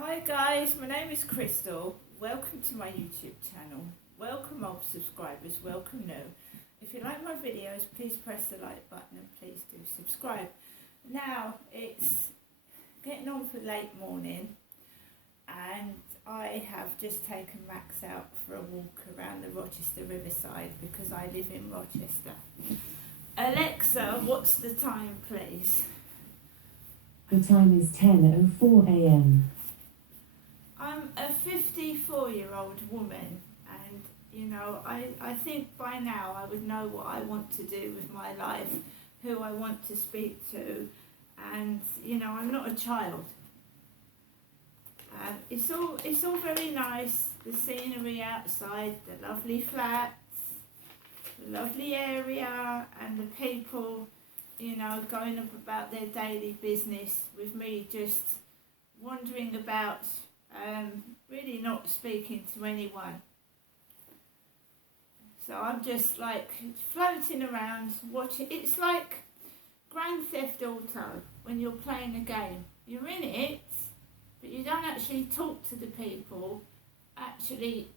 Hi guys, my name is Crystal. Welcome to my YouTube channel. Welcome old subscribers, welcome new. If you like my videos, please press the like button and please do subscribe. Now, it's getting on for late morning and I have just taken Max out for a walk around the Rochester Riverside because I live in Rochester. Alexa, what's the time please? The time is 10:04 a.m. I'm a 54-year-old woman and, you know, I think by now I would know what I want to do with my life, who I want to speak to, and, you know, I'm not a child. It's all very nice, the scenery outside, the lovely flats, the lovely area, and the people, you know, going up about their daily business with me just wandering about, really not speaking to anyone. So I'm just like floating around watching. It's like Grand Theft Auto when you're playing a game. You're in it, but you don't actually talk to the people, actually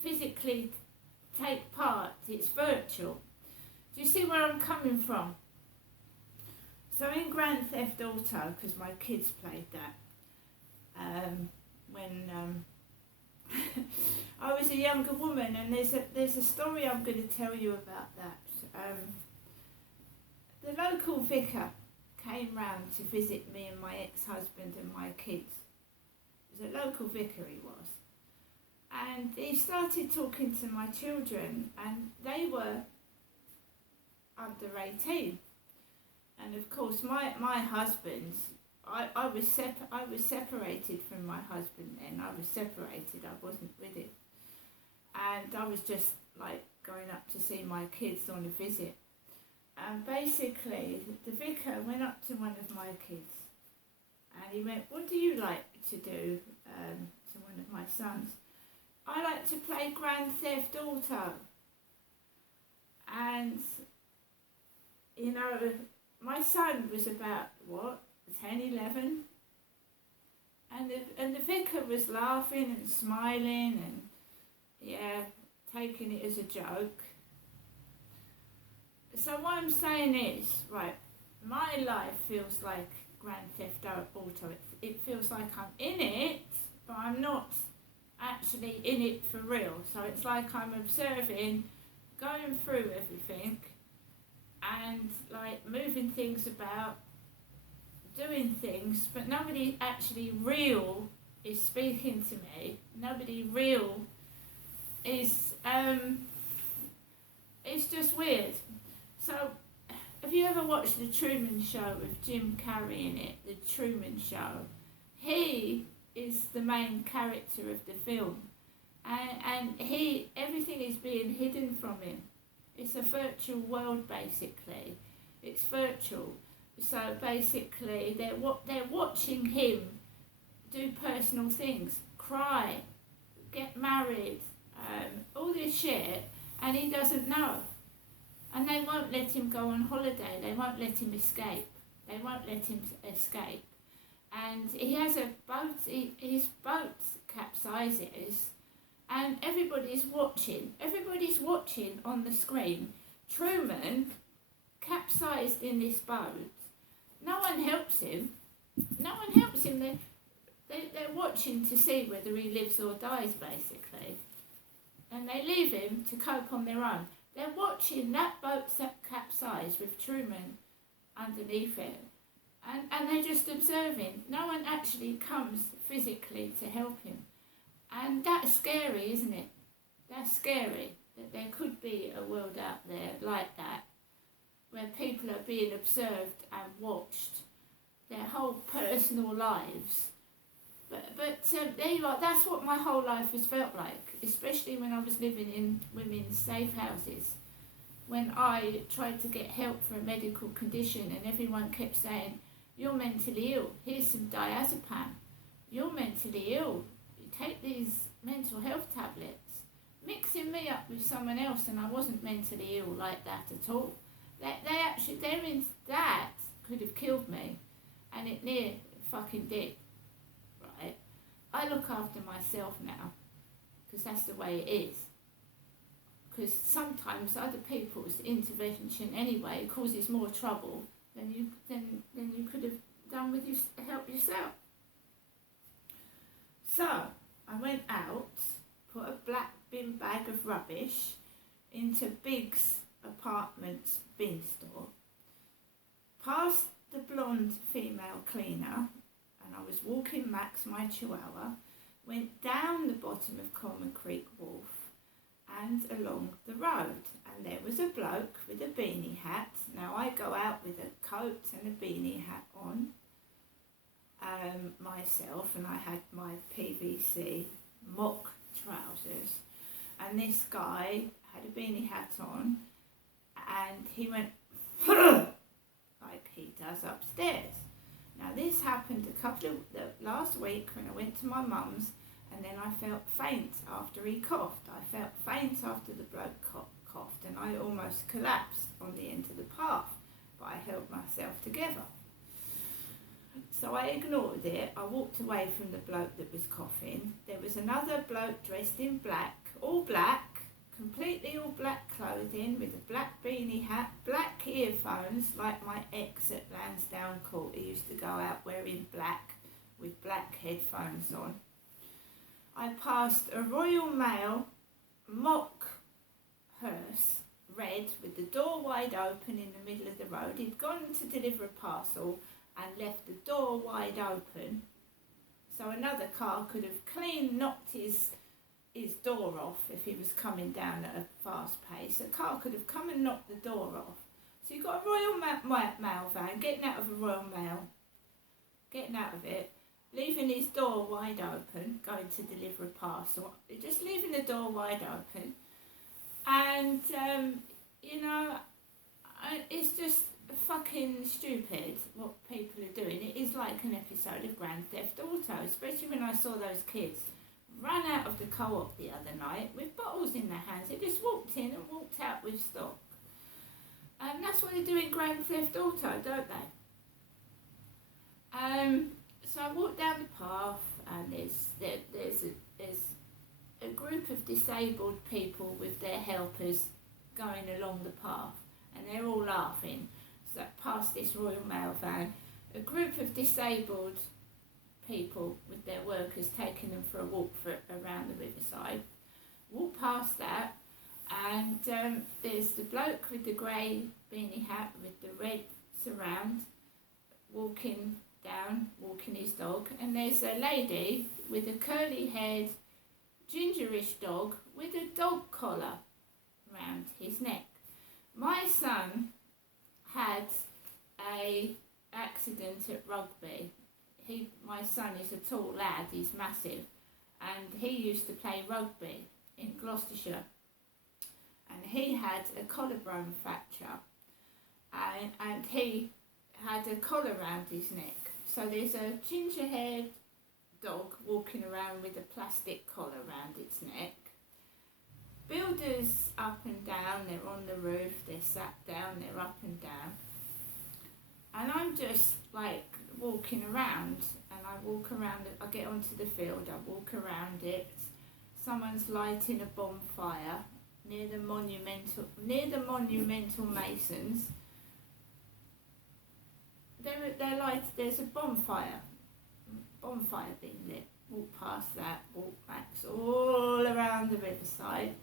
physically take part. It's virtual. Do you see where I'm coming from? So in Grand Theft Auto, because my kids played that, when I was a younger woman, and there's a story I'm going to tell you about that. The local vicar came round to visit me and my ex-husband and my kids. It was a local vicar, he was. And he started talking to my children, and they were under 18. And of course, my husband, I was separated from my husband then. I was separated, I wasn't with him. And I was just like going up to see my kids on a visit. And basically, the vicar went up to one of my kids and he went, "What do you like to do?" To one of my sons. "I like to play Grand Theft Auto." And, you know, my son was about, 10, 11? And the vicar was laughing and smiling and, yeah, taking it as a joke. So what I'm saying is, right, my life feels like Grand Theft Auto. It feels like I'm in it, but I'm not actually in it for real. So it's like I'm observing, going through everything, and like moving things about, doing things, but nobody actually real is speaking to me. Nobody real is, it's just weird. So, have you ever watched The Truman Show with Jim Carrey in it? The Truman Show. He is the main character of the film, and everything is being hidden from him. It's a virtual world, basically. It's virtual. So basically, they're watching him do personal things, cry, get married, all this shit, and he doesn't know. And they won't let him go on holiday. They won't let him escape. They won't let him escape. And he has a boat. His boat capsizes, and everybody's watching. Everybody's watching on the screen. Truman capsized in this boat. No one helps him. No one helps him. They're watching to see whether he lives or dies, basically. And they leave him to cope on their own. They're watching that boat capsize with Truman underneath it. And they're just observing. No one actually comes physically to help him. And that's scary, isn't it? That's scary, that there could be a world out there like that, where people are being observed and watched, their whole personal lives. But there you are, that's what my whole life has felt like, especially when I was living in women's safe houses. When I tried to get help for a medical condition and everyone kept saying, "You're mentally ill, here's some diazepam. You're mentally ill, you take these mental health tablets." Mixing me up with someone else, and I wasn't mentally ill like that at all. That could have killed me, and it near fucking did, right? I look after myself now, because that's the way it is. Because sometimes other people's intervention anyway causes more trouble than you could have done with help yourself. So I went out, put a black bin bag of rubbish into Big's apartment's bin store, past the blonde female cleaner, and I was walking Max, my chihuahua, went down the bottom of Coleman Creek Wharf and along the road, and there was a bloke with a beanie hat. Now I go out with a coat and a beanie hat on myself, and I had my PVC mock trousers, and this guy had a beanie hat on, and he went like he does upstairs. Now this happened last week when I went to my mum's, and then I felt faint after he coughed. I felt faint after the bloke coughed, and I almost collapsed on the end of the path, but I held myself together. So I ignored it. I walked away from the bloke that was coughing. There was another bloke dressed in black, all black, completely all black clothing, with a black beanie hat, black earphones, like my ex at Lansdowne Court. He used to go out wearing black with black headphones on. I passed a Royal Mail mock hearse, red, with the door wide open in the middle of the road. He'd gone to deliver a parcel and left the door wide open, so another car could have clean knocked his door off if he was coming down at a fast pace. A car could have come and knocked the door off. So you've got a Royal Mail van getting out of a Royal Mail, getting out of it, leaving his door wide open, going to deliver a parcel, just leaving the door wide open. And, it's just fucking stupid what people are doing. It is like an episode of Grand Theft Auto, especially when I saw those kids run out of the co-op the other night with bottles in their hands. They just walked in and walked out with stock. And that's what they do in Grand Theft Auto, don't they? So I walked down the path, and there's a group of disabled people with their helpers going along the path, and they're all laughing. So past this Royal Mail van, a group of disabled people with their workers taking them for a walk around the riverside. Walk past that, and there's the bloke with the grey beanie hat with the red surround walking his dog, and there's a lady with a curly-haired, gingerish dog with a dog collar round his neck. My son had a accident at rugby. My son is a tall lad, he's massive, and he used to play rugby in Gloucestershire, and he had a collarbone fracture, and he had a collar round his neck. So there's a ginger-haired dog walking around with a plastic collar round its neck. Builders up and down, they're on the roof, they're sat down, they're up and down. And I'm just like walking around, and I walk around, I get onto the field, I walk around it. Someone's lighting a bonfire near the monumental masons. There's a bonfire being lit. Walk past that, walk back all around the riverside,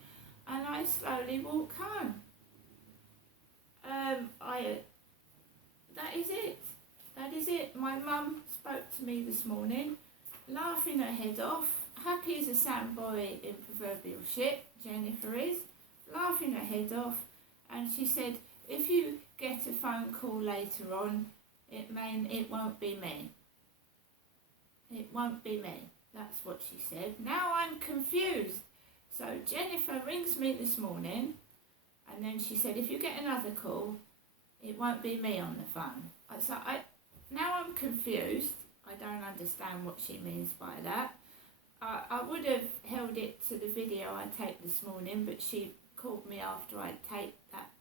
and I slowly walk home. That is it. My mum spoke to me this morning, laughing her head off, happy as a sandboy in proverbial shit, Jennifer is, laughing her head off, and she said, if you get a phone call later on, it won't be me. It won't be me. That's what she said. Now I'm confused. So Jennifer rings me this morning, and then she said, if you get another call, it won't be me on the phone. Now I'm confused. I don't understand what she means by that. I would have held it to the video I taped this morning, but she called me after I taped that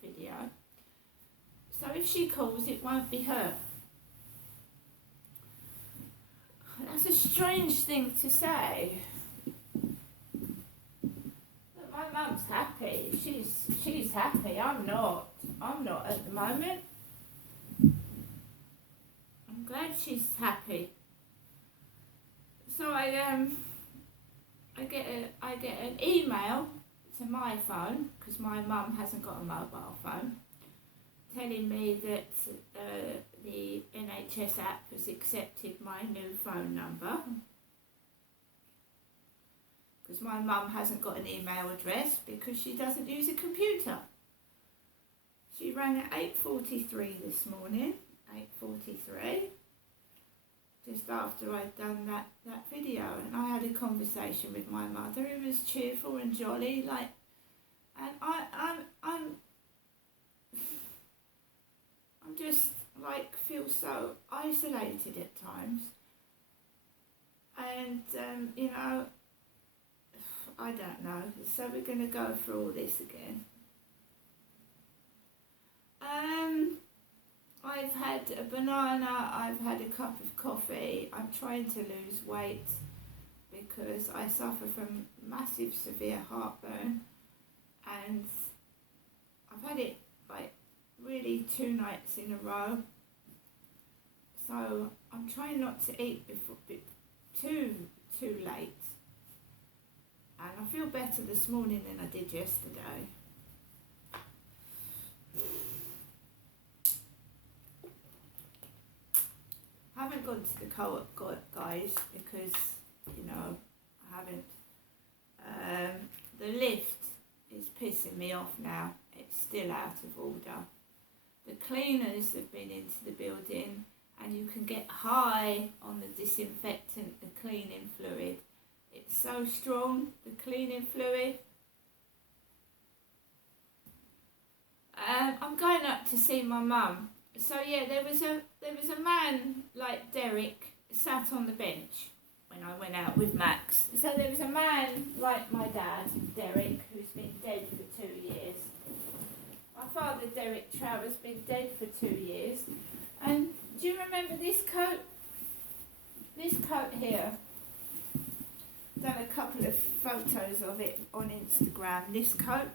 video. So if she calls, it won't be her. That's a strange thing to say. But my mum's happy. She's happy. I'm not. I'm not at the moment. I'm glad she's happy. So I get an email to my phone, because my mum hasn't got a mobile phone, telling me that the NHS app has accepted my new phone number, because my mum hasn't got an email address because she doesn't use a computer. She rang at 8:43 this morning, 8:43, just after I'd done that video, and I had a conversation with my mother who was cheerful and jolly, like, and I'm just like feel so isolated at times, and you know, I don't know. So we're gonna go through all this again. I've had a banana, I've had a cup of coffee. I'm trying to lose weight because I suffer from massive severe heartburn, and I've had it like really 2 nights in a row. So I'm trying not to eat before too late. And I feel better this morning than I did yesterday. I haven't gone to the co-op, guys, because, you know, I haven't. The lift is pissing me off now. It's still out of order. The cleaners have been into the building, and you can get high on the disinfectant, the cleaning fluid. It's so strong, the cleaning fluid. I'm going up to see my mum. So yeah, there was a man like Derek sat on the bench when I went out with Max. So there was a man like my dad, Derek, who's been dead for 2 years. My father, Derek Trower, has been dead for 2 years. And do you remember this coat? This coat here. Done a couple of photos of it on Instagram. This coat.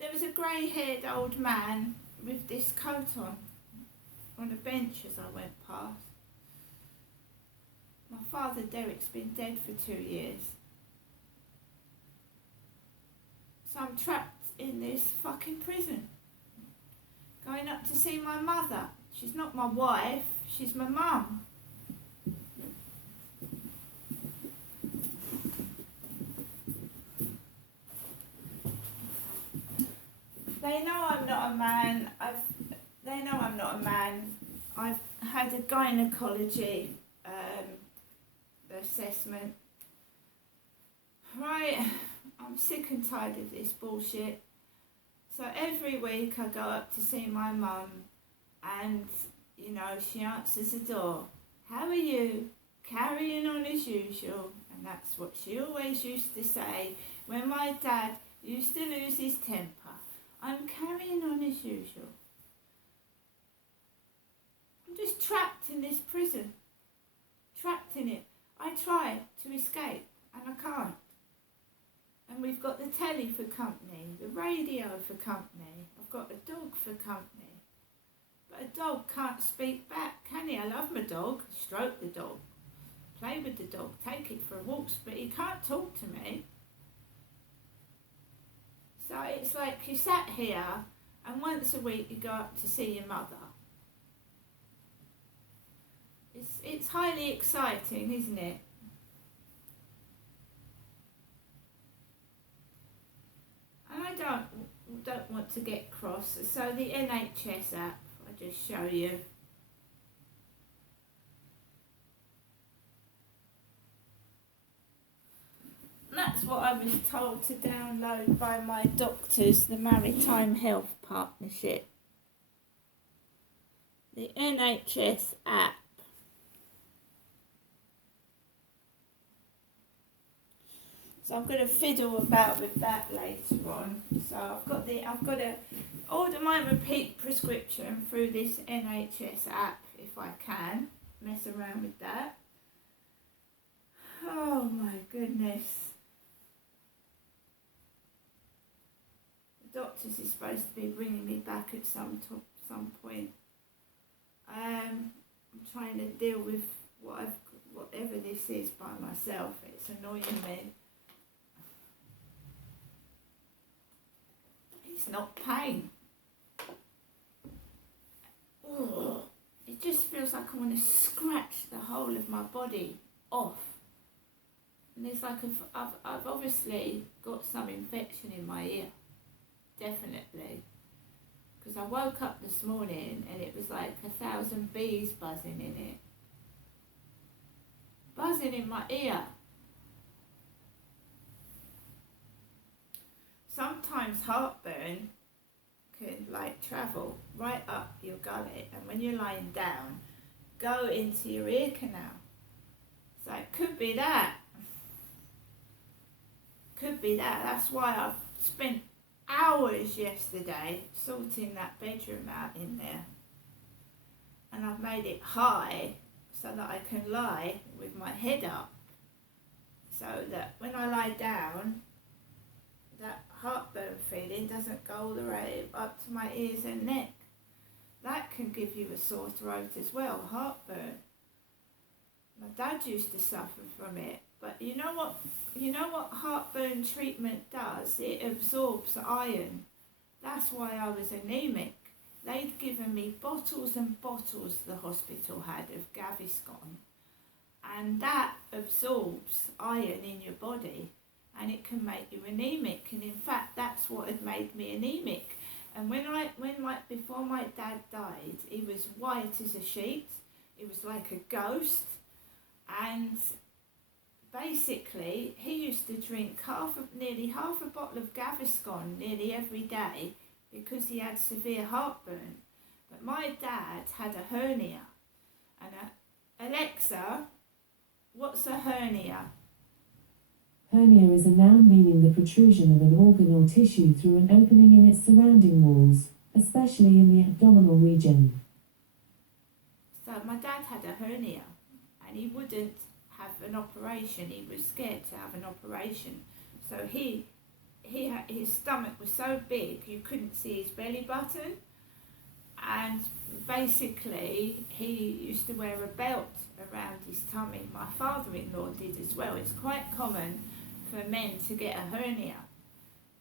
There was a grey-haired old man with this coat on a bench as I went past. My father, Derek's been dead for 2 years. So I'm trapped in this fucking prison. Going up to see my mother. She's not my wife, she's my mum. They know I'm not a man. They know I'm not a man. I've had a gynecology assessment. Right, I'm sick and tired of this bullshit. So every week I go up to see my mum, and you know, she answers the door. How are you? Carrying on as usual. And that's what she always used to say when my dad used to lose his temper. I'm carrying on as usual. I'm just trapped in this prison. Trapped in it. I try to escape and I can't. And we've got the telly for company, the radio for company. I've got a dog for company. But a dog can't speak back, can he? I love my dog. Stroke the dog. Play with the dog. Take it for walks. But he can't talk to me. So it's like you sat here and once a week you go up to see your mother. It's highly exciting, isn't it? And I don't want to get cross. So the NHS app, I'll just show you. That's what I was told to download by my doctors, the Maritime Health Partnership. The NHS app. So I'm going to fiddle about with that later on. So I've got to order my repeat prescription through this NHS app if I can. Mess around with that. this. The doctors is supposed to be bringing me back at some point. I'm trying to deal with whatever this is by myself. It's annoying me. It's not pain. Oh, it just feels like I want to scratch the whole of my body off. And it's like I've obviously got some infection in my ear. Definitely. Because I woke up this morning and it was like 1,000 bees buzzing in it. Buzzing in my ear. Sometimes heartburn can like travel right up your gullet, and when you're lying down, go into your ear canal. So it could be that. Could be that. That's why I've spent hours yesterday sorting that bedroom out in there. And I've made it high so that I can lie with my head up. So that when I lie down, that heartburn feeling doesn't go all the way up to my ears and neck. That can give you a sore throat as well, heartburn. My dad used to suffer from it, but you know what heartburn treatment does? It absorbs iron. That's why I was anemic. They'd given me bottles and bottles, the hospital had, of Gaviscon, and that absorbs iron in your body, and it can make you anemic. And in fact, that's what had made me anemic. And before my dad died, he was white as a sheet. He was like a ghost. And basically, he used to drink nearly half a bottle of Gaviscon nearly every day because he had severe heartburn. But my dad had a hernia. And Alexa, what's a hernia? Hernia is a noun meaning the protrusion of an organ or tissue through an opening in its surrounding walls, especially in the abdominal region. So my dad had a hernia, and he wouldn't have an operation. He was scared to have an operation. So his stomach was so big you couldn't see his belly button, and basically he used to wear a belt around his tummy. My father-in-law did as well. It's quite common for men to get a hernia,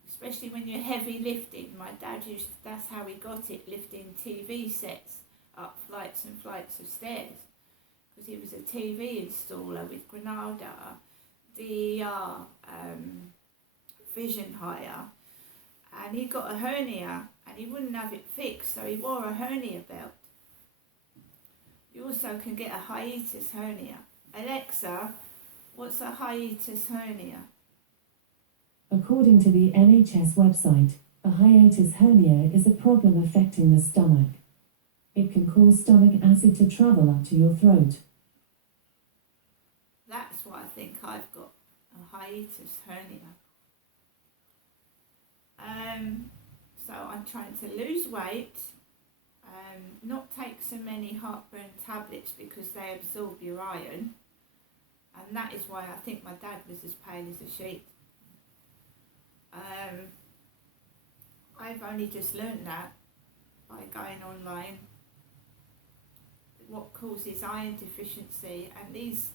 especially when you're heavy lifting. My dad that's how he got it, lifting TV sets up flights and flights of stairs, because he was a TV installer with Granada, DER, Vision Hire, and he got a hernia and he wouldn't have it fixed, so he wore a hernia belt. You also can get a hiatus hernia. Alexa, what's a hiatus hernia? According to the NHS website, a hiatus hernia is a problem affecting the stomach. It can cause stomach acid to travel up to your throat. That's what I think I've got, a hiatus hernia. So I'm trying to lose weight, not take so many heartburn tablets because they absorb your iron, and that is why I think my dad was as pale as a sheet. I've only just learnt that by going online, what causes iron deficiency, and these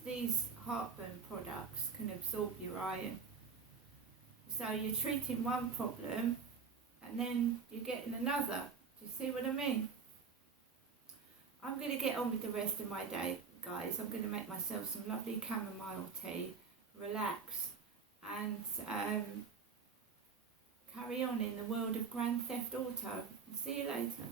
heartburn products can absorb your iron. So you're treating one problem and then you're getting another. Do you see what I mean? I'm going to get on with the rest of my day, guys. I'm going to make myself some lovely chamomile tea, relax, and carry on in the world of Grand Theft Auto. See you later.